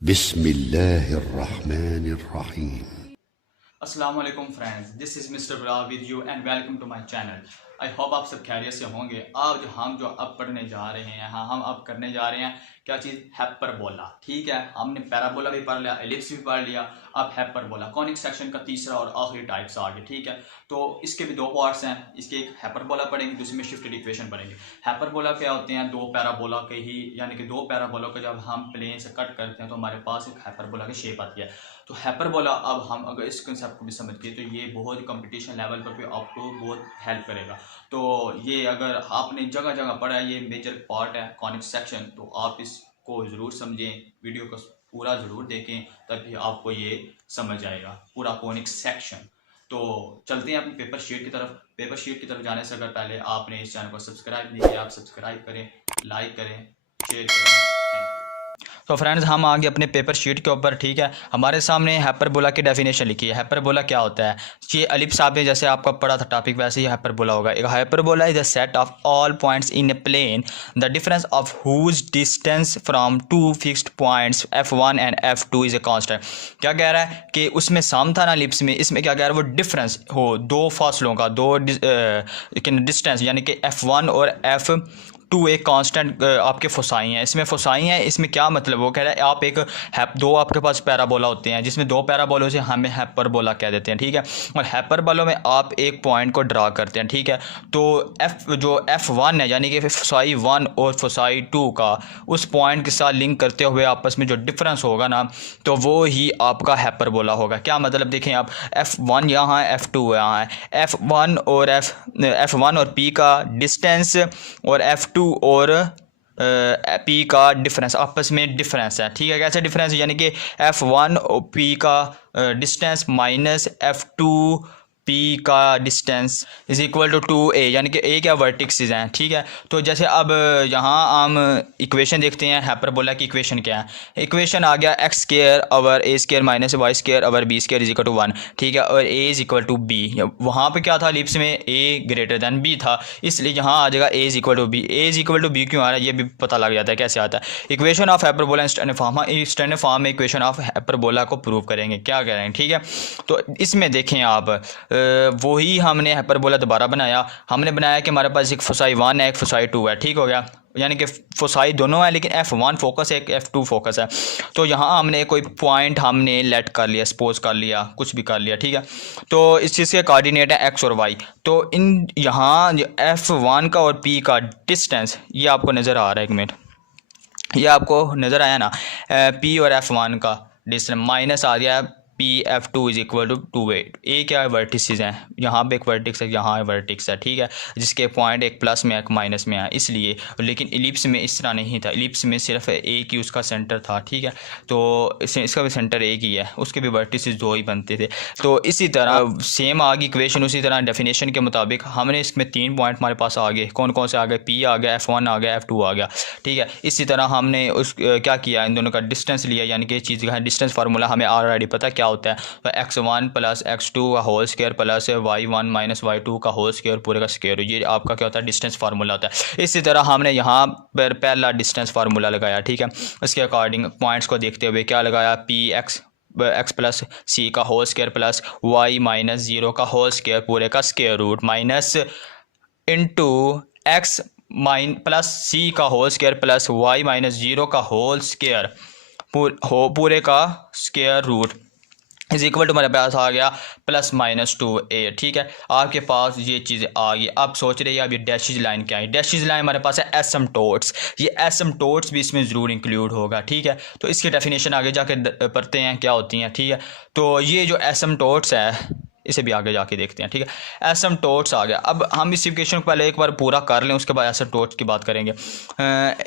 बिस्मिल्लाहिर्रहमानिर्रहीम। अस्सलामुअलैकुम friends, this is mister Bilal with you and welcome to my channel. I hope आप सब खैरियत से होंगे। आज हम जो अब पढ़ने जा रहे हैं, हाँ हम अब करने जा रहे हैं क्या चीज़, हाइपरबोला। ठीक है, हमने पैराबोला भी पढ़ लिया, एलिप्स भी पढ़ लिया, अब हाइपरबोला कॉनिक सेक्शन का तीसरा और आखिरी टाइप्स आ गए। ठीक है, तो इसके भी दो पार्ट्स हैं। इसके एक हाइपरबोला पढ़ेंगे, दूसरे में शिफ्टेड इक्वेशन पढ़ेंगे। हाइपरबोला क्या होते हैं, दो पैराबोला के ही, यानी कि दो पैराबोला को जब हम प्लेन से कट करते हैं तो हमारे पास एक हाइपरबोला की शेप आती है। तो हाइपरबोला, अब हम अगर इस कंसेप्ट को भी समझ गए तो ये बहुत कंपटीशन लेवल पर भी आपको बहुत हेल्प करेगा। तो ये अगर आपने जगह जगह पढ़ा है, ये मेजर पार्ट है कॉनिक सेक्शन, तो आप इसको ज़रूर समझें, वीडियो को पूरा ज़रूर देखें, तभी आपको ये समझ आएगा पूरा कॉनिक सेक्शन। तो चलते हैं अपनी पेपर शीट की तरफ। पेपर शीट की तरफ जाने से अगर पहले आपने इस चैनल को सब्सक्राइब नहीं किया, आप सब्सक्राइब करें, लाइक करें, शेयर करें। तो फ्रेंड्स, हम आ गए अपने पेपर शीट के ऊपर। ठीक है, हमारे सामने हाइपरबोला की डेफिनेशन लिखी है। हाइपरबोला क्या होता है, ये एलिप्स आपने जैसे आपका पढ़ा था टॉपिक, वैसे ही हाइपरबोला होगा। एक hyperbola is a set of all points in a plane the difference of whose distance from two fixed points f1 and f2 is a constant. क्या कह रहा है कि उसमें साम था ना एलिप्स में, इसमें क्या कह रहा है, वो डिफरेंस हो दो फासलों का, दो डिस्टेंस, यानी कि f1 और f2 एक कांस्टेंट आपके फोसाई हैं। इसमें फोसाई हैं, इसमें क्या मतलब, वो कह रहा है आप एक दो आपके पास पैराबोला होते हैं, जिसमें दो पैराबोलों से हमें हाइपरबोला कह देते हैं। ठीक है, और हाइपरबोला में आप एक पॉइंट को ड्रा करते हैं। ठीक है, तो जो f1 है, यानी कि फोसाई 1 और फोसाई 2 का उस पॉइंट के साथ लिंक करते हुए आपस में जो डिफरेंस होगा ना, तो वो ही आपका हाइपरबोला होगा। क्या मतलब, देखें आप, f1 यहाँ है, f2 यहाँ है, f1 और p का डिस्टेंस और f2 और पी का डिफरेंस, आपस में डिफरेंस है। ठीक है, कैसे डिफरेंस, यानी कि f1 और पी का डिस्टेंस माइनस f2 पी का distance is equal to 2a, यानी कि a क्या वर्टिक्सेस हैं। ठीक है, तो जैसे अब यहाँ हम इक्वेशन देखते हैं, हाइपरबोला की इक्वेशन क्या है। इक्वेशन आ गया x square over a square minus y square over b square is equal to 1। ठीक है, और a is equal to b, वहाँ पे क्या था लिप्स में, a ग्रेटर दैन b था, इसलिए यहाँ आ जाएगा a is equal to b। a is equal to b क्यों आ रहा है, ये भी पता लग जाता है कैसे आता है। Equation of hyperbola in standard form, standard form में इक्वेशन ऑफ हाइपरबोला को प्रूव करेंगे, क्या करेंगे। ठीक है, तो इसमें देखें आप, वही हमने हाइपरबोला दोबारा बनाया। हमने बनाया कि हमारे पास एक फोसाई 1 है, एक फोसाई 2 है। ठीक हो गया, यानी कि फोसाई दोनों है, लेकिन f1 फोकस है, एक f2 फोकस है। तो यहाँ हमने कोई पॉइंट हमने लेट कर लिया, सपोज कर लिया, कुछ भी कर लिया। ठीक है, तो इस चीज़ के कोऑर्डिनेट है x और y। तो इन यहाँ f1 का और p का डिस्टेंस, ये आपको नज़र आ रहा है, एक मिनट, ये आपको नज़र आया ना, p और f1 का डिस्टेंस माइनस आ गया pf2 is equal to 2a। ए क्या है, वर्टिसेस हैं, यहाँ पे एक वर्टिक्स है, यहाँ वर्टिक्स है। ठीक है, जिसके पॉइंट एक प्लस में एक माइनस में है, इसलिए। लेकिन इलिप्स में इस तरह नहीं था, इलिप्स में सिर्फ एक ही उसका सेंटर था। ठीक है, तो इसका भी सेंटर एक ही है, उसके भी वर्टिसेस दो ही बनते थे। तो इसी तरह सेम आ गई इक्वेशन, उसी तरह डेफिनेशन के मुताबिक हमने इसमें 3 पॉइंट हमारे पास आ गए। कौन कौन से आ गए, p आ गया, f1 आ गया, f2 आ गया। ठीक है, इसी तरह हमने उस क्या किया, इन दोनों का डिस्टेंस लिया, यानी कि चीज़ का डिस्टेंस फार्मूला हमें ऑलरेडी पता क्या होता है, तो x1 प्लस x2 का whole square plus y1 minus y2 का होल स्क्वायर पूरे का स्क्वायर, ये आपका क्या होता है, डिस्टेंस फार्मूला होता है। इसी तरह हमने यहाँ पर पहला डिस्टेंस फार्मूला लगाया। ठीक है, इसके अकॉर्डिंग पॉइंट्स को देखते हुए क्या लगाया, x प्लस सी का whole square plus y minus 0 का होल स्क्वायर पूरे का square root minus into x plus c का whole square plus y minus 0 का होल स्क्वायर पूरे का square root is equal to हमारे पास आ गया प्लस माइनस 2a। ठीक है, आपके पास ये चीज़ें आ गई। आप सोच रहे हैं अब ये डैशेज लाइन क्या है, डैशेज लाइन हमारे पास है एसिम्प्टोट्स, ये एसिम्प्टोट्स भी इसमें ज़रूर इंक्लूड होगा। ठीक है, तो इसकी डेफिनेशन आगे जाके पढ़ते हैं क्या होती हैं। ठीक है, तो ये जो एसिम्प्टोट्स है, इसे भी आगे जाके देखते हैं। ठीक है, एसिम्प्टोट्स आ गया। अब हम इस इक्वेशन को पहले एक बार पूरा कर लें, उसके बाद एसिम्प्टोट्स की बात करेंगे।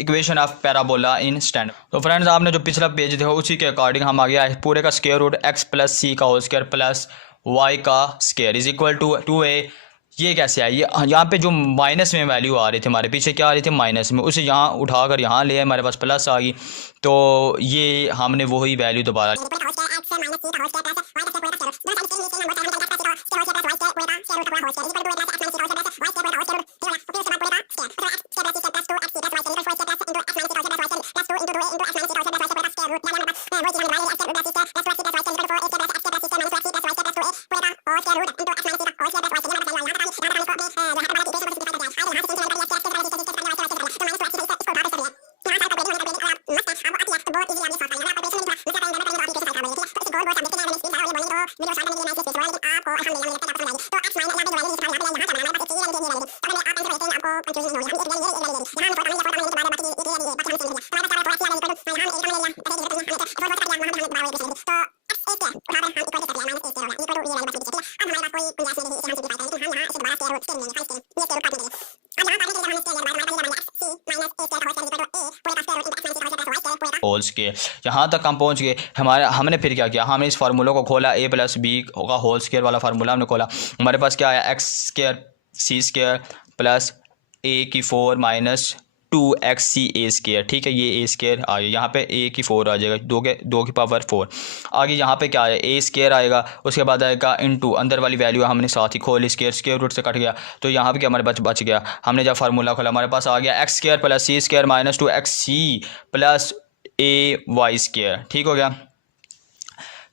Equation of parabola in standard. तो फ्रेंड्स, आपने जो पिछला पेज देखा उसी के अकॉर्डिंग हम आ गया पूरे का square root x plus c का होल स्क्वायर प्लस y का square is equal to 2a। ये कैसे आई, ये यहाँ पे जो माइनस में वैल्यू आ रही थी, हमारे पीछे क्या आ रही थी, माइनस में, उसे यहाँ उठाकर यहाँ ले, हमारे पास प्लस आ गई। तो ये हमने वही वैल्यू दोबारा होल स्केयर। यहाँ तक हम पहुँच गए। हमने फिर क्या किया, हमने इस फार्मूला को खोला, a प्लस बी होगा होल स्केयर वाला फार्मूला हमने खोला। हमारे पास क्या आया, x square c square plus a की 4 माइनस 2xc a स्केयर। ठीक है, ये a स्केयर आ गया, यहाँ पे a की 4 आ जाएगा, 2 की पावर 4। आगे यहाँ पे क्या आया, a स्केयर आएगा, उसके बाद आएगा इनटू अंदर वाली वैल्यू हमने साथ ही खोली, स्केयर रूट से कट गया, तो यहाँ पे क्या हमारे पास बच गया। हमने जब फार्मूला खोला हमारे पास आ गया x square plus c square minus 2xc plus a y square. ठीक हो गया।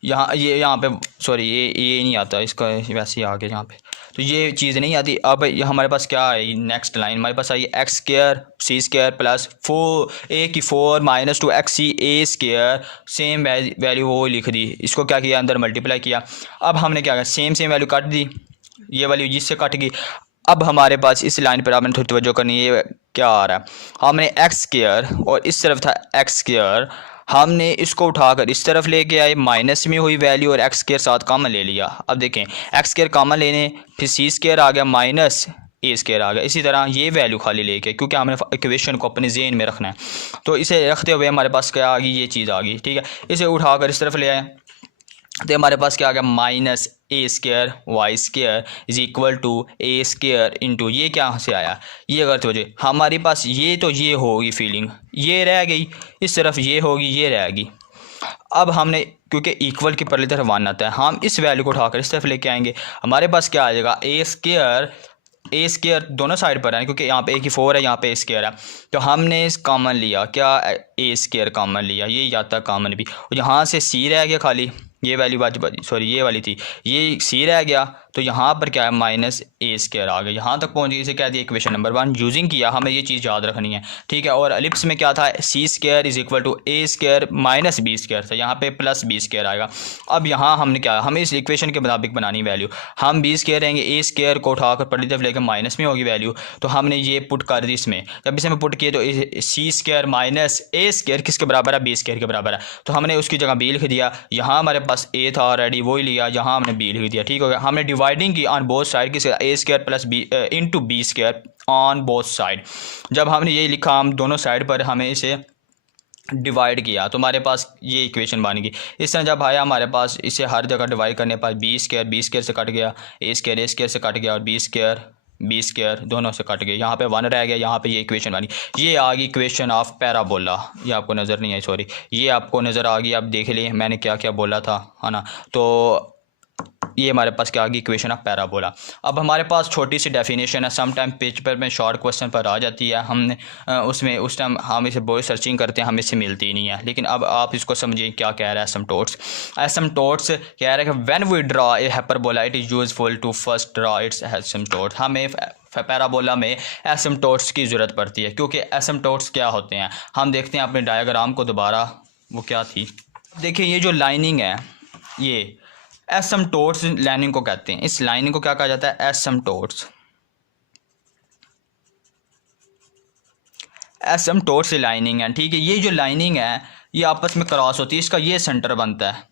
यहाँ पे सॉरी ये नहीं आता, इसका वैसे ही आ गया यहाँ पे, तो ये चीज़ नहीं आती। अब हमारे पास क्या है, नेक्स्ट लाइन हमारे पास आई x square c square plus 4 a की 4 minus 2xc a square, same value वो लिख दी, इसको क्या किया, अंदर मल्टीप्लाई किया। अब हमने क्या किया, सेम वैल्यू काट दी, ये वैल्यू जिससे कट गई। अब हमारे पास इस लाइन पर आपने थोड़ी तवज्जो करनी है, क्या आ रहा है, हमने एक्स स्केयर और इस तरफ था एक्स स्केयर, हमने इसको उठाकर इस तरफ लेके आए, माइनस में हुई वैल्यू और एक्स स्केयर साथ कॉमन ले लिया। अब देखें एक्स स्केयर कॉमन लेने, फिर सी स्केयर आ गया माइनस ए स्केयर आ गया। इसी तरह ये वैल्यू खाली लेके, क्योंकि हमने इक्वेशन को अपने जेन में रखना है, तो इसे रखते हुए हमारे पास क्या आ गई, ये चीज़ आ गई। ठीक है, इसे उठाकर इस तरफ ले आए, तो हमारे पास क्या आ गया, minus a square y square is equal to a square into, ये क्या से आया, ये अगर तो हमारे पास ये तो ये होगी फीलिंग, ये रह गई, इस तरफ ये होगी, ये रहेगी। अब हमने क्योंकि इक्वल की परली तरफ 1 आता है, हम इस वैल्यू को उठाकर इस तरफ लेके आएंगे, हमारे पास क्या आ जाएगा, ए स्केयर दोनों साइड पर है, क्योंकि यहाँ पे ए की 4 है, यहाँ पे ए स्केयर है, तो हमने इस कॉमन लिया, क्या ए स्केयर कॉमन लिया, ये जाता कॉमन भी, यहाँ से सी रह गया खाली, ये वैल्यू सॉरी ये वाली थी, ये सी रह गया, तो यहाँ पर क्या है, माइनस ए स्केयर आ गया। यहाँ तक पहुँच गई, इसे कह दिया इक्वेशन नंबर 1 यूजिंग किया, हमें ये चीज़ याद रखनी है। ठीक है, और एलिप्स में क्या था, c square is equal to a square minus b square था, यहाँ पे प्लस बी स्केयर आएगा। अब यहाँ हमने क्या, हमें इस इक्वेशन के मुताबिक बनानी वैल्यू, हम बी स्केयर रहेंगे, ए स्केयर को उठाकर पहली तरफ लेकर माइनस में होगी वैल्यू, तो हमने ये पुट कर दी इसमें। जब इसे पुट किए तो सी स्केयर माइनस ए स्केयर किसके बराबर है, बी स्केयर के बराबर है, तो हमने उसकी जगह बी लिख दिया। यहाँ हमारे पास ए था ऑलरेडी, वही लिया, यहाँ हमने बी लिख दिया। ठीक हो गया, हमने डिवाइडिंग की ऑन बोथ साइड, किसी a square plus b into b square on both side. जब हमने ये लिखा, हम दोनों साइड पर हमें इसे डिवाइड किया, तो हमारे पास ये इक्वेशन बन गई। इस तरह जब आया हमारे पास, इसे हर जगह डिवाइड करने पर बी स्केयर से कट गया, ए स्केयर से कट गया, और बी स्केयर दोनों से कट गए, यहाँ पे 1 रह गया, यहाँ पे ये इक्वेशन बनी, ये आ गई इक्वेशन ऑफ पैराबोला। ये आपको नज़र नहीं आई, सॉरी, ये आपको नज़र आ गई, आप देख लिए मैंने क्या क्या बोला था, है ना। तो ये हमारे पास क्या आ गई, इक्वेशन ऑफ पैराबोला। अब हमारे पास छोटी सी डेफिनेशन है, सम टाइम पेज पर में शॉर्ट क्वेश्चन पर आ जाती है, हमने उसमें उस टाइम हम इसे बहुत सर्चिंग करते हैं, हमें इसे मिलती ही नहीं है। लेकिन अब आप इसको समझिए क्या कह रहा है एसिम्प्टोट्स कह रहा है कि when we draw a hyperbola it is useful to first draw its asymptote. हमें पैराबोला में एसिम्प्टोट्स की ज़रूरत पड़ती है, क्योंकि एसिम्प्टोट्स क्या होते हैं, हम देखते हैं अपने डायग्राम को दोबारा, वो क्या थी, देखिए ये जो लाइनिंग है, ये एसिम्प्टोट्स लाइनिंग को कहते हैं। इस लाइनिंग को क्या कहा जाता है, एसिम्प्टोट्स लाइनिंग है। ठीक है, ये जो लाइनिंग है ये आपस में क्रॉस होती है, इसका ये सेंटर बनता है।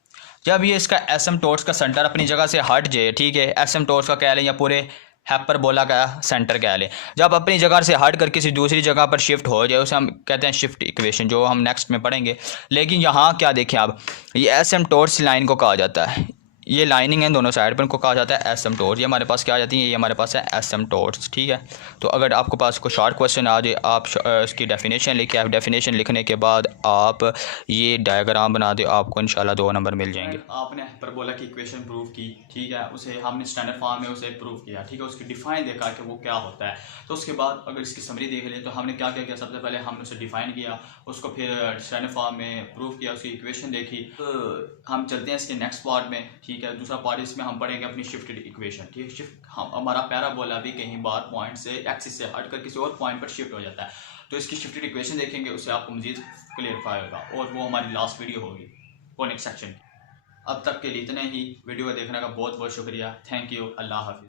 जब ये इसका एसिम्प्टोट्स का सेंटर अपनी जगह से हट जाए, ठीक है, एसिम्प्टोट्स का कह लें या पूरे हाइपरबोला का सेंटर कह लें, जब अपनी जगह से हट कर किसी दूसरी जगह पर शिफ्ट हो जाए, उसे हम कहते हैं शिफ्ट इक्वेशन, जो हम नेक्स्ट में पढ़ेंगे। लेकिन यहाँ क्या देखें आप, ये एसिम्प्टोट्स लाइन को कहा जाता है, ये लाइनिंग है दोनों साइड पर, इनको कहा जाता है एसिम्प्टोट्स। ये हमारे पास क्या आ जाती है, ये हमारे पास है एसिम्प्टोट्स, ठीक है। तो अगर आपके पास कोई शॉर्ट क्वेश्चन आ जाए, आप इसकी डेफिनेशन लिखे, आप डेफिनेशन लिखने के बाद आप ये डायग्राम बना दे, आपको इंशाल्लाह 2 नंबर मिल जाएंगे। आपने हाइपरबोला की इक्वेशन प्रूव की, ठीक है, उसे हमने स्टैंडर्ड फॉर्म में उसे प्रूव किया, ठीक है, उसकी डिफाइन देखा कि वो क्या होता है। तो उसके बाद अगर इसकी समरी देख लें तो हमने क्या क्या किया, सबसे पहले हमने उसे डिफाइन किया, उसको फिर स्टैंडर्ड फॉर्म में प्रूव किया, उसकी इक्वेशन देखी। तो हम चलते हैं इसके नेक्स्ट पार्ट में, ठीक है। दूसरा पार्ट इसमें हम पढ़ेंगे अपनी शिफ्टेड इक्वेशन, ठीक है। शिफ्ट हमारा पैराबोला भी कहीं बार पॉइंट से एक्सिस से हटकर किसी और पॉइंट पर शिफ्ट हो जाता है, तो इसकी शिफ्टेड इक्वेशन देखेंगे, उससे आपको मजीद क्लियरफाई होगा, और वो हमारी लास्ट वीडियो होगी फोनिक सेक्शन। अब तक के लिए इतने ही। वीडियो को देखने का बहुत बहुत शुक्रिया। Thank you. अल्लाह हाफिज़।